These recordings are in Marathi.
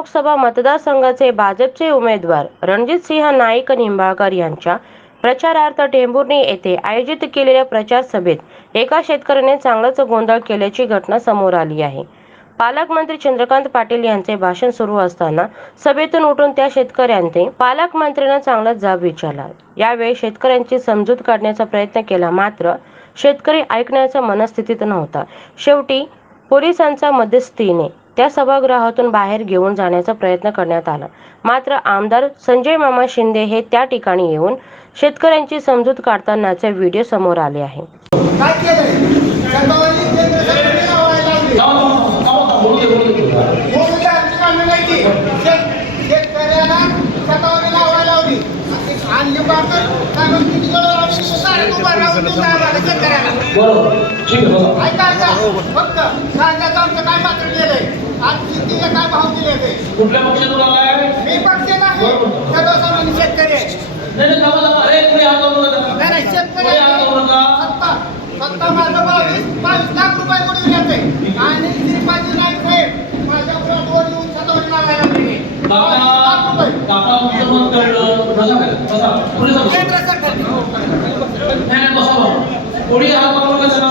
लोकसभा मतदारसंघाचे भाजपचे उमेदवार रणजितसिंह नाईक निंबाळकर यांच्या प्रचारार्थ टेंभुर्णी येथे आयोजित केलेल्या प्रचार सभेत एका शेतकऱ्याने चांगलाच गोंधळ केल्याची घटना समोर आली आहे. पालकमंत्री चंद्रकांत पाटील यांचे भाषण सुरू असताना सभेतून उठून त्या शेतकऱ्यांनी पालकमंत्र्यांना चांगला जाब विचारला. यावेळी शेतकऱ्यांची समजूत काढण्याचा प्रयत्न केला मात्र शेतकरी ऐकण्याच्या मनस्थितीत नव्हता. शेवटी पोलिसांच्या मध्यस्थीने त्या सभागृहातून बाहेर घेऊन जाण्याचा प्रयत्न करण्यात आला. मात्र आमदार संजय मामा शिंदे हे त्या ठिकाणी येऊन शेतकऱ्यांची समजूत काढतानाचे व्हिडिओ समोर आले आहे. शेतकऱ्याला. ऐका, ऐका. फक्त सांगायचं आमचं काय पात्र केलंय? काय भाव दिले ते कुठल्या पक्षातून आलाय मी पक्ष नाही सर्वसामान्य शेतकरी आहे. नाही नाही, थांबा, थांबा. अरे, कोणी हात लावू नका. नाही नाही शेतकरी कोणी हात आहे. लावू नका. सत्ता सत्ता माझं बावीस बावीस लाख रुपये कोणी येते आणि श्रीपाजी नाईक साहेब माझ्या दोन येऊन सतावरी लावायला लागले बावीस लाख काका रुपये काका तुमचं मत कळलं बसा खाली, बसा पुढे जा. केंद्र सरकार नाही नाही, बसा बा. कोणी हात लावू नका जरा.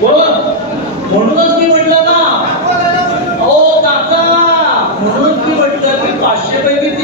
बरोबर म्हणूनच म्हणून मी म्हटलं की पाचशे पैकी